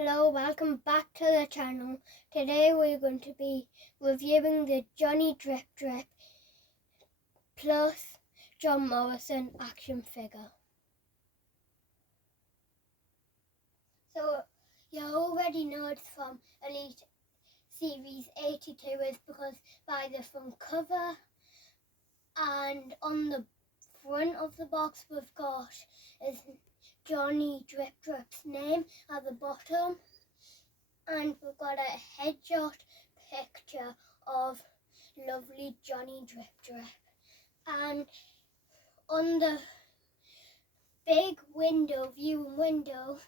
Hello, welcome back to the channel. Today we're going to be reviewing the Johnny Drip Drip plus John Morrison action figure. So you already know it's from Elite Series 82 is because by the front cover, and on the front of the box we've got is Johnny Drip Drip's name at the bottom, and we've got a headshot picture of lovely Johnny Drip Drip. And on the big viewing window,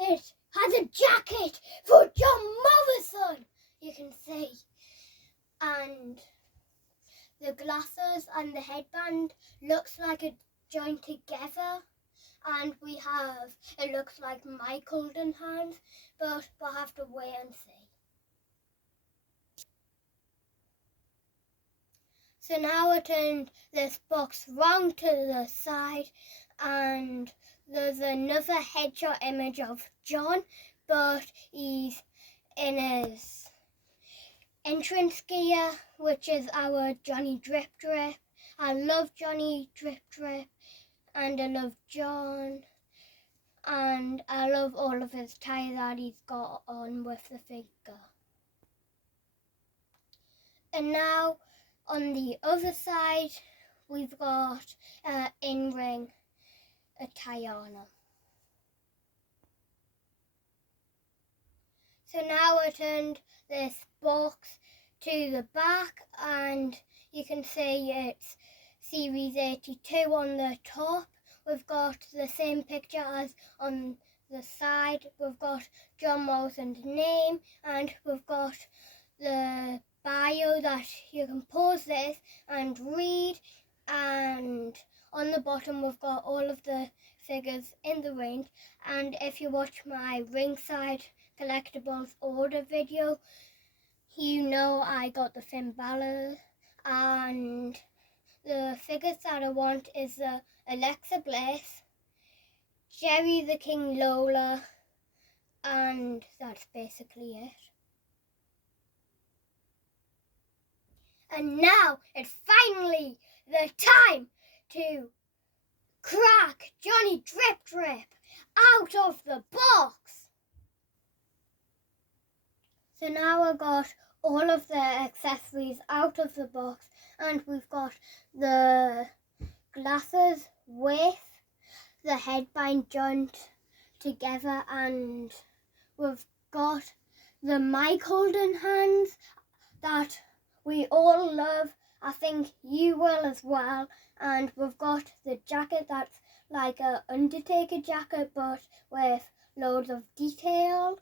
it has a jacket for John Morrison, you can see. And the glasses and the headband looks like it's joined together. And we have, it looks like Michael hands, but we'll have to wait and see. So now I turned this box round to the side, and there's another headshot image of John, but he's in his entrance gear, which is our Johnny Drip Drip. I love Johnny Drip Drip. And I love John, and I love all of his tie that he's got on with the figure. And now on the other side, we've got in-ring attire on him. So now I turned this box to the back, and you can see it's Series 82 on the top. We've got the same picture as on the side. We've got John Morrison's name, and we've got the bio that you can pause this and read. And on the bottom we've got all of the figures in the ring. And if you watch my ringside collectibles order video, you know I got the Finn Balor, and the figures that I want is Alexa Bliss, Jerry the King Lola, and that's basically it. And now it's finally the time to crack Johnny Drip Drip out of the box. So now I've got all of the accessories out of the box, and we've got the glasses with the headband joined together, and we've got the mic holding hands that we all love. I think you will as well. And we've got the jacket that's like a Undertaker jacket but with loads of detail.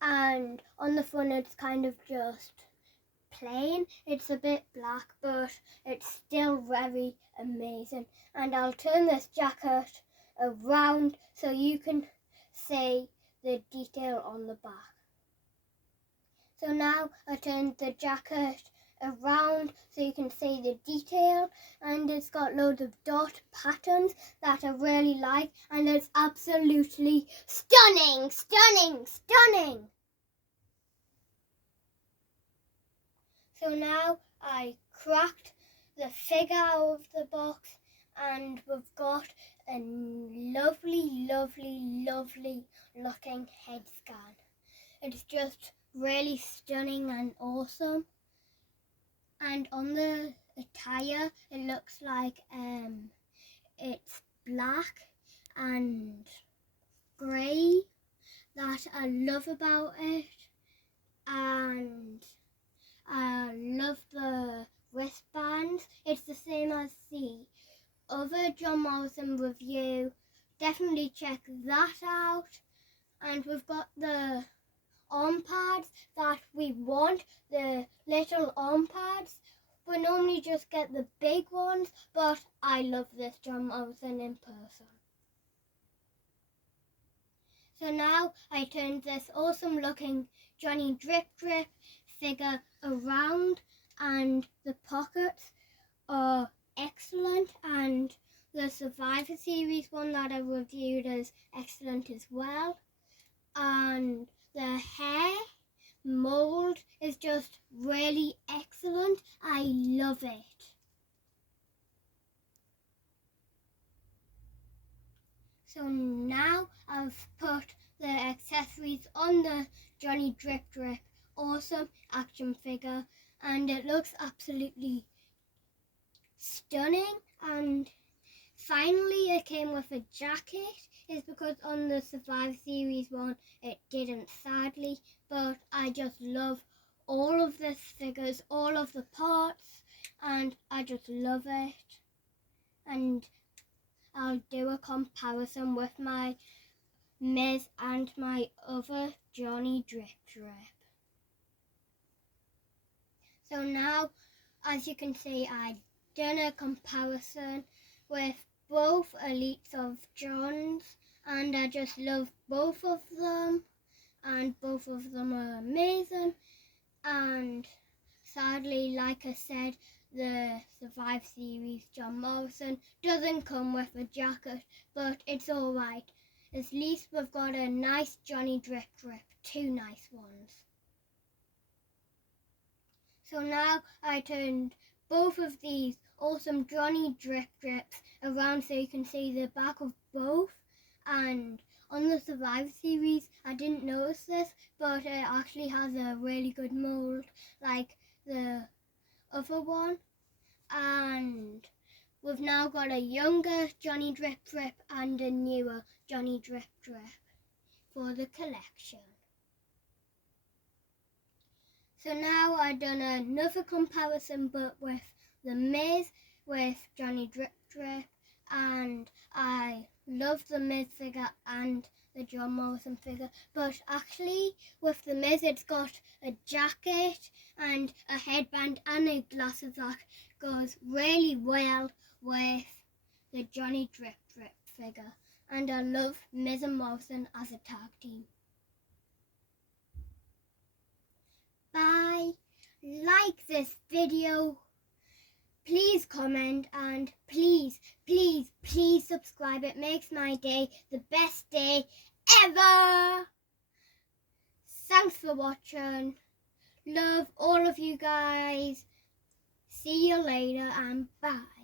And on the front it's kind of just plain. It's a bit black, but it's still very amazing. And I'll turn this jacket around so you can see the detail on the back. So now I turned the jacket around so you can see the detail, and it's got loads of dot patterns that I really like, and it's absolutely stunning, stunning, stunning. So now I cracked the figure out of the box, and we've got a lovely, lovely, lovely looking head scan. It's just really stunning and awesome. And on the attire it looks like it's black and grey that I love about it. And I love the wristbands. It's the same as the other John Morrison review. Definitely check that out. And we've got the arm pads that we want, the little arm pads. We normally just get the big ones, but I love this John Morrison in person. So now I turned this awesome looking Johnny Drip Drip figure around, and the pockets are excellent, and the Survivor Series one that I reviewed is excellent as well. and the hair mold is just really excellent. I love it. So now I've put the accessories on the Johnny Drip Drip awesome action figure, and it looks absolutely stunning. And finally it came with a jacket. It's because on the Survive Series one it didn't, sadly, but I just love all of this figures, all of the parts, and I just love it. And I'll do a comparison with my Miz and my other Johnny Drip Drip. So now, as you can see, I've done a comparison with both Elites of John's, and I just love both of them, and both of them are amazing. And sadly, like I said, the Survive Series John Morrison doesn't come with a jacket, but it's alright. At least we've got a nice Johnny Drip Drip, two nice ones. So now I turned both of these awesome Johnny Drip Drips around so you can see the back of both. And on the Survive Series, I didn't notice this, but it actually has a really good mold like the other one. And we've now got a younger Johnny Drip Drip and a newer Johnny Drip Drip for the collection. So now I've done another comparison, but with the Miz with Johnny Drip Drip, and I love the Miz figure and the John Morrison figure, but actually with the Miz it's got a jacket and a headband and a glasses that goes really well with the Johnny Drip Drip figure, and I love Miz and Morrison as a tag team. Bye. Like this video, please comment, and please subscribe. It makes my day the best day ever. Thanks for watching. Love all of you guys. See you later and bye.